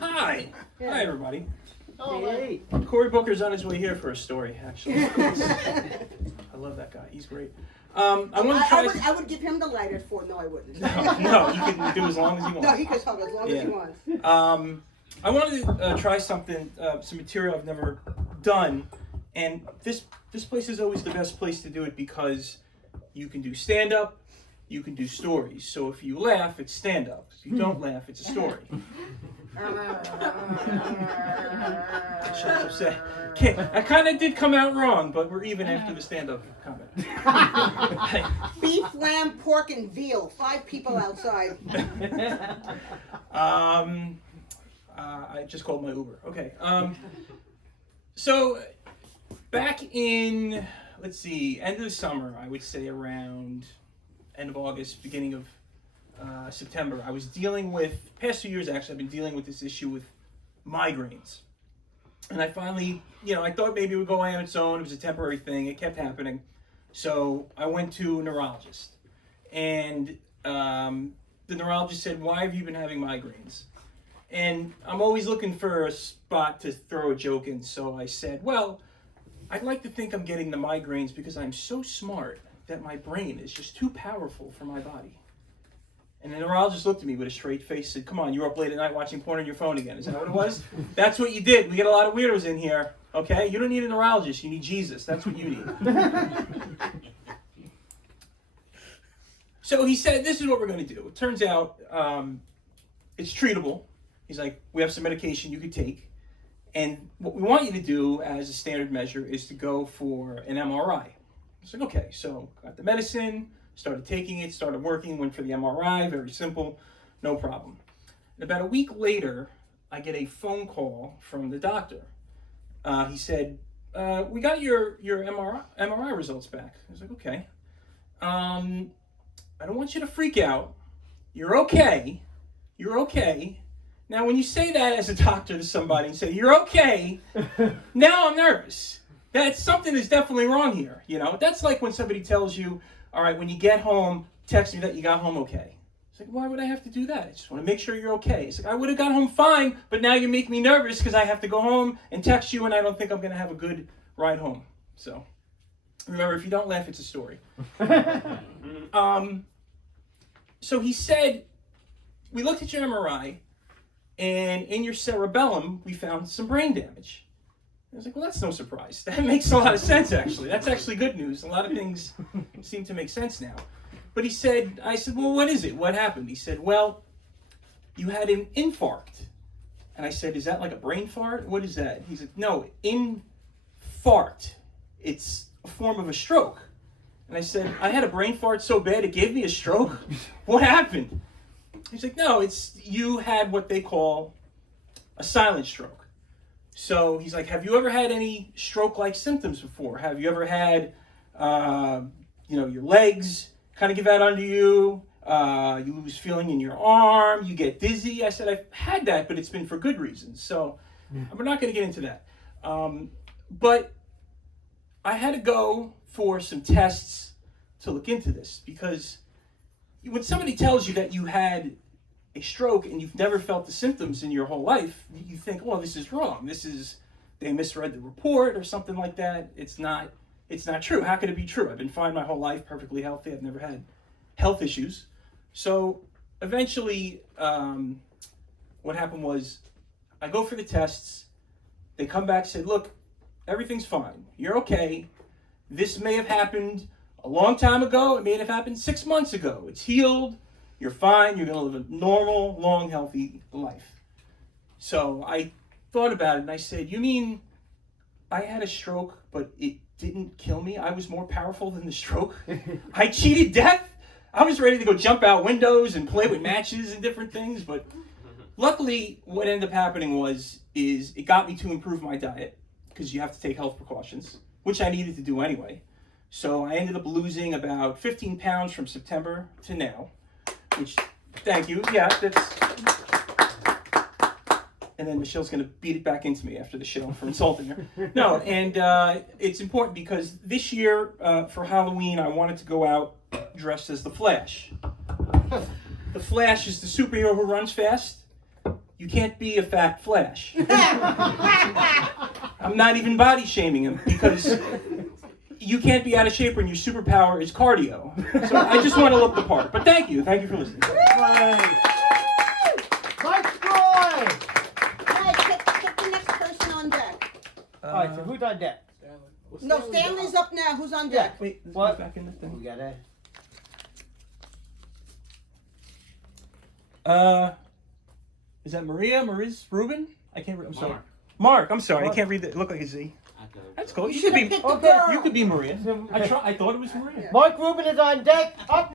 Hi. Hi, everybody. Hey. Cory Booker's on his way here for a story, actually. I love that guy. He's great. I want to try. I would give him the light at 4. No, I wouldn't. No, he can do as long as he wants. No, he can talk as long as he wants. I wanted to try something, some material I've never done, and this place is always the best place to do it because you can do stand-up, you can do stories. So if you laugh, it's stand-up. If you don't laugh, it's a story. I kind of did come out wrong, but we're even after the stand-up comment. Beef, lamb, pork, and veal. 5 people outside. I just called my Uber. Okay. So back in, let's see, end of the summer, I would say around end of August, beginning of September, I was dealing with, past 2 years actually, I've been dealing with this issue with migraines. And I finally, I thought maybe it would go away on its own. It was a temporary thing. It kept happening. So I went to a neurologist. And the neurologist said, "Why have you been having migraines?" And I'm always looking for a spot to throw a joke in. So I said, "Well, I'd like to think I'm getting the migraines because I'm so smart that my brain is just too powerful for my body." And the neurologist looked at me with a straight face and said, "Come on, you were up late at night watching porn on your phone again. Is that what it was?" "That's what you did. We get a lot of weirdos in here, okay? You don't need a neurologist. You need Jesus. That's what you need." So he said, "This is what we're going to do. It turns out it's treatable." He's like, "We have some medication you could take. And what we want you to do as a standard measure is to go for an MRI. I was like, "Okay." So got the medicine, started taking it, started working, went for the MRI, very simple, no problem. And about a week later, I get a phone call from the doctor. He said, "We got your MRI results back." I was like, "Okay. I don't want you to freak out. You're okay. You're okay." Now, when you say that as a doctor to somebody and say, "You're okay," now I'm nervous. That something is definitely wrong here. That's like when somebody tells you, "All right, when you get home, text me that you got home okay." It's like, why would I have to do that? I just want to make sure you're okay. It's like, I would have got home fine, but now you make me nervous because I have to go home and text you and I don't think I'm going to have a good ride home. So, remember, if you don't laugh, it's a story. So he said, "We looked at your MRI, and in your cerebellum, we found some brain damage." I was like, "Well, that's no surprise. That makes a lot of sense, actually. That's actually good news. A lot of things seem to make sense now." But I said, "Well, what is it? What happened?" He said, "Well, you had an infarct." And I said, "Is that like a brain fart? What is that?" He said, "No, infart. It's a form of a stroke." And I said, "I had a brain fart so bad it gave me a stroke? What happened?" He's like, "No, you had what they call a silent stroke." So he's like, "Have you ever had any stroke-like symptoms before? Have you ever had, your legs kind of give out under you? You lose feeling in your arm, you get dizzy?" I said, "I've had that, but it's been for good reasons." So we're not going to get into that. But I had to go for some tests to look into this because when somebody tells you that you had a stroke and you've never felt the symptoms in your whole life, you think, "Well, this is wrong. They misread the report or something like that." It's not true. How could it be true? I've been fine my whole life, perfectly healthy. I've never had health issues. So eventually, what happened was I go for the tests. They come back and say, "Look, everything's fine. You're okay. This may have happened a long time ago. It may have happened 6 months ago. It's healed. You're fine. You're going to live a normal, long, healthy life." So I thought about it and I said, "You mean I had a stroke, but it didn't kill me? I was more powerful than the stroke? I cheated death? I was ready to go jump out windows and play with matches and different things." But luckily, what ended up happening is it got me to improve my diet because you have to take health precautions, which I needed to do anyway. So I ended up losing about 15 pounds from September to now, which, thank you. Yeah, that's... And then Michelle's going to beat it back into me after the show for insulting her. No, and it's important because this year for Halloween, I wanted to go out dressed as the Flash. the Flash is the superhero who runs fast, you can't be a fat Flash. I'm not even body shaming him because you can't be out of shape when your superpower is cardio. So I just want to look the part. But thank you for listening. Right. Mike Troy! Alright, pick the next person on deck. Alright, so who's on deck? No, Stanley's up now. Who's on deck? Wait, this What? goes back in the We thing. got it. Is that Maria? Ruben? I can't read. I'm sorry. Mark. I'm sorry. I can't read it. Look like a Z. That's cool. You You should could have be. picked the Okay, girl. You could be Maria. I thought it was Maria. Mike Rubin is on deck. Up